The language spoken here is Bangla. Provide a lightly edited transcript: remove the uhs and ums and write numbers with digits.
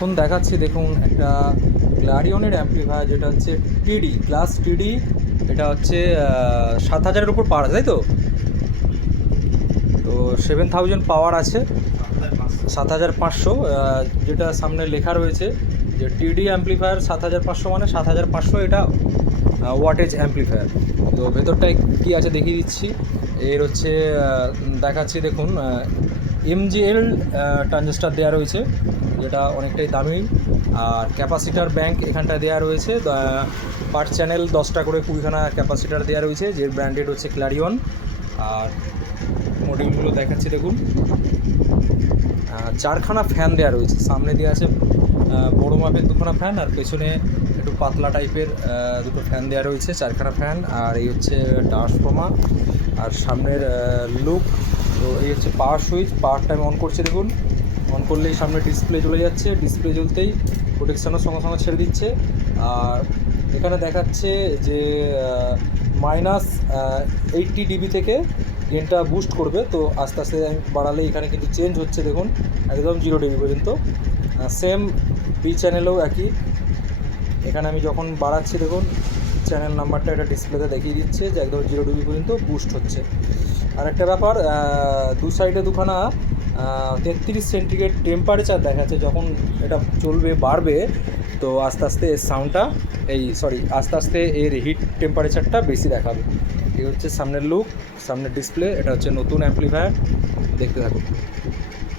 এখন দেখাচ্ছি দেখুন একটা ক্লারিয়নের অ্যাম্প্লিফায়ার, যেটা হচ্ছে টিডি ক্লাস টিডি। এটা হচ্ছে 7,000-এর উপর পাওয়ার আছে, তাই তো? তো 7,000 পাওয়ার আছে, 7,500, যেটা সামনে লেখা রয়েছে যে টিডি অ্যাম্প্লিফায়ার 7,500, মানে 7,500 এটা ওয়াটেজ অ্যাম্প্লিফায়ার। তো ভেতরটায় কী আছে দেখিয়ে দিচ্ছি। এর হচ্ছে দেখাচ্ছি দেখুন, MGL ট্রানজিস্টার দেওয়া রয়েছে, যেটা অনেকটাই দামি। আর ক্যাপাসিটার ব্যাংক এখানটায় দেওয়া রয়েছে, পার চ্যানেল 10টা করে 20খানা ক্যাপাসিটার দেওয়া রয়েছে, যে ব্র্যান্ডেড হচ্ছে ক্লারিয়ন। আর মডিউলগুলো দেখাচ্ছি দেখুন, 4খানা ফ্যান দেওয়া রয়েছে। সামনে দেওয়া আছে বড়ো মাপের 2খানা ফ্যান, আর পেছনে একটু পাতলা টাইপের 2টো ফ্যান দেওয়া রয়েছে, 4খানা ফ্যান। আর এই হচ্ছে ট্রান্সফর্মার আর সামনের লুক। তো এই হচ্ছে পাওয়ার সুইচ, পাওয়ারটা আমি অন করছি দেখুন। অন করলেই সামনে ডিসপ্লে জ্বলে যাচ্ছে, ডিসপ্লে জ্বলতেই প্রোটেকশানের সঙ্গে সঙ্গে ছেড়ে দিচ্ছে। আর এখানে দেখাচ্ছে যে -80 dB থেকে গেনটা বুস্ট করবে। তো আস্তে আস্তে আমি বাড়ালে এখানে কিন্তু চেঞ্জ হচ্ছে দেখুন, একদম 0 dB পর্যন্ত। সেম বি চ্যানেলেও একই, এখানে আমি যখন বাড়াচ্ছি দেখুন চ্যানেল নাম্বারটা এটা ডিসপ্লেতে দেখিয়ে দিচ্ছে যে একদম 0 dB পর্যন্ত বুস্ট হচ্ছে। আর একটা ব্যাপার, দু সাইডে 2খানা 33 সেন্টিগ্রেড টেম্পারেচার দেখাচ্ছে। যখন এটা চলবে বাড়বে, তো আস্তে আস্তে এর সাউন্ডটা আস্তে আস্তে এর হিট টেম্পারেচারটা বেশি দেখাবে। এই হচ্ছে সামনের লুক, সামনের ডিসপ্লে। এটা হচ্ছে নতুন অ্যাম্প্লিফায়ার, দেখতে থাকুন।